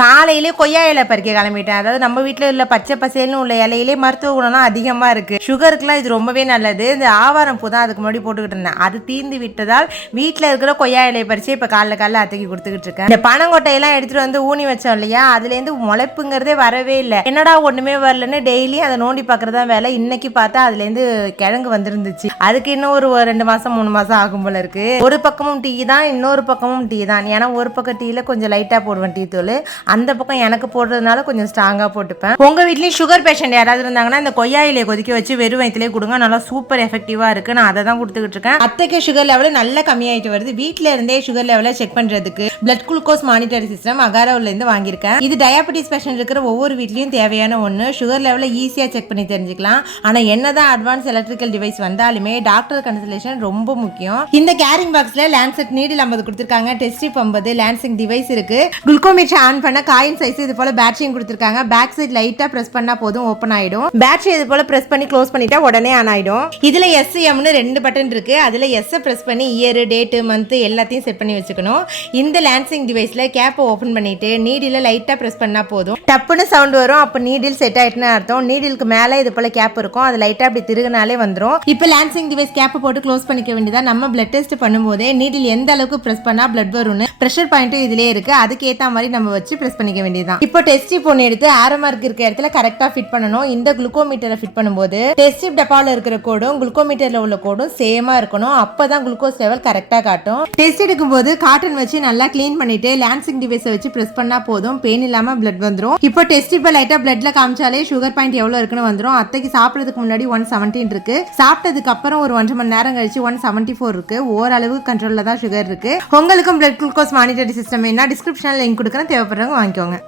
காலையிலே கொய்யா இலை பறிக்க கிளம்பிட்டேன். அதாவது நம்ம வீட்டில் உள்ள பச்சை பசேல்னு உள்ள இலையிலே மருத்துவ குணம்லாம் அதிகமாக இருக்குது. சுகருக்குலாம் இது ரொம்பவே நல்லது. இந்த ஆவாரம் பூ தான் அதுக்கு முன்னாடி போட்டுக்கிட்டு இருந்தேன். அது தீர்ந்து விட்டதால் வீட்டில் இருக்கிற கொய்யா இலையை பறித்து இப்போ காலைல அத்தைக்கு கொடுத்துக்கிட்டு இருக்கேன். இந்த பனங்கொட்டையெல்லாம் எடுத்துகிட்டு வந்து ஊனி வச்சோம் இல்லையா, அதுலேருந்து முளைப்புங்கிறதே வரவே இல்லை. என்னடா ஒன்றுமே வரலன்னு டெய்லி அதை நோண்டி பார்க்குறதா வேலை. இன்னைக்கு பார்த்தா அதுலேருந்து கிழங்கு வந்துருந்துச்சு. அதுக்கு இன்னும் ஒரு 2 மாதம் 3 மாதம் ஆகும் போல இருக்கு. ஒரு பக்கமும் டீ தான், இன்னொரு பக்கமும் டீ தான். ஏன்னா ஒரு பக்கம் டீயில் கொஞ்சம் லைட்டாக போடுவேன் டீ தூள், அந்த பக்கம் எனக்கு போடுறதுனால கொஞ்சம் ஸ்ட்ராங்காக போட்டுப்பேன். உங்கள் வீட்லேயும் சுகர் பேஷண்ட் யாராவது இருந்தாங்கன்னா இந்த கொய்யா இலையை கொதிக்க வச்சு வெறும் வயிற்றுலேயே கொடுங்க. நல்லா சூப்பர் எஃபெக்டிவாக இருக்குது. நான் அதை தான் கொடுத்துக்கிட்டு இருக்கேன். அத்தைக்கு சுகர் லெவல் நல்லா கம்மியாயிட்டு வருது. வீட்டில் இருந்தே சுகர் லெவலை செக் பண்ணுறதுக்கு பிளட் குளுக்கோஸ் மானிட்டர் சிஸ்டம் அகாராவிலேருந்து வாங்கியிருக்கேன். இது டயாபெட்டிஸ் பேஷண்ட் இருக்கிற ஒவ்வொரு வீட்லேயும் தேவையான ஒன்று. சுகர் லெவலை ஈஸியாக செக் பண்ணி தெரிஞ்சுக்கலாம். ஆனால் என்னதான் அட்வான்ஸ் எலக்ட்ரிக்கல் டிவைஸ் வந்தாலுமே டாக்டர் கன்சல்டேஷன் ரொம்ப முக்கியம். இந்த கேரிங் பாக்ஸில் லேண்ட்செட் நீடில் 50 கொடுத்துருக்காங்க. டெஸ்டிப் 50 லேண்ட்சிங் டிவைஸ் இருக்கு. குளுக்கோமீட்டர் ஆன் பண்ண காயின் சைஸ் இது போல பேட்டரியும் கொடுத்துருக்காங்க. பேக் சைட் லைட்டா பிரஸ் பண்ணா போதும் ஓபன் ஆயிடும். பேட்டரி இது போல பிரஸ் பண்ணி க்ளோஸ் பண்ணிட்டா உடனே ஆன் ஆயிடும். இதுல எஸ்எம்னு 2 பட்டன் இருக்கு. அதுல எஸ் பிரஸ் பண்ணி இயர், டேட், மந்த் எல்லாத்தையும் செட் பண்ணி வச்சுக்கணும். இந்த லேண்ட்சிங் டிவைஸ்ல கேப்பை ஓபன் பண்ணிட்டு நீடில லைட்டா பிரஸ் பண்ணா போதும். டப்புன்னு சவுண்ட் வரும். அப்ப நீடில் செட் ஆயிட்டுன்னு அர்த்தம். நீடிலுக்கு மேல இது போல கேப் இருக்கும். அது லைட்டா அப்படி திருகினாலே வந்துடும். இப்போ லேண்ட்சிங் டிவைஸ் கேப்பை போட்டு க்ளோஸ் பண்ணிக்க வேண்டியதா. நம்ம பிளட் டெஸ்ட் பண்ணும்போதே நீடில் எந்த அளவுக்கு பிரஸ் பண்ணா பிளட் வரும்னு பிரஷர் பாயிண்ட்டும் இதுலயே இருக்கு. அதுக்கு ஏத்த மாதிரி நம்ம வச்சு பிரஸ் பண்ணிக்க வேண்டியதுதான். இப்போ டெஸ்ட் டிப் ஒன்று எடுத்து ஆரோ மார்க் இருக்க இடத்துல கரெக்டா ஃபிட் பண்ணணும். இந்த குளுக்கோமீட்டரை ஃபிட் பண்ணும்போது டெஸ்ட் டிப் டப்பால இருக்கிற கோடும் குளுக்கோமீட்டர்ல உள்ள கோடும் சேமா இருக்கணும். அப்பதான் குளுக்கோஸ் லெவல் கரெக்டா காட்டும். டெஸ்ட் எடுக்கும்போது காட்டன் வச்சு நல்லா கிளீன் பண்ணிட்டு லேண்ட்சிங் டிவைஸை வச்சு பிரஸ் பண்ணா போதும். பெயின் இல்லாம பிளட் வந்துடும். இப்போ டெஸ்ட் டிப்பை லைட்டா பிளட்ல காமிச்சாலே சுகர் பாயிண்ட் எவ்வளவு இருக்குன்னு வந்துடும். அத்தைக்கு சாப்பிடறதுக்கு முன்னாடி 117 இருக்கு. சாப்பிட்டதுக்கு அப்புறம் ஒரு 1.5 மணி நேரம் கழிச்சு 174 இருக்கு. ஓரளவுக்கு கண்ட்ரோல்ல தான் சுகர் இருக்கு. உங்களுக்கும் பிளட் குளுக்கோஸ் மானிட்டர் சிஸ்டம் வேணா டிஸ்கிரிப்ஷன்ல லிங்க் கொடுக்குறேன். தேவைப்படுறவங்க வாங்கிக்கோங்க.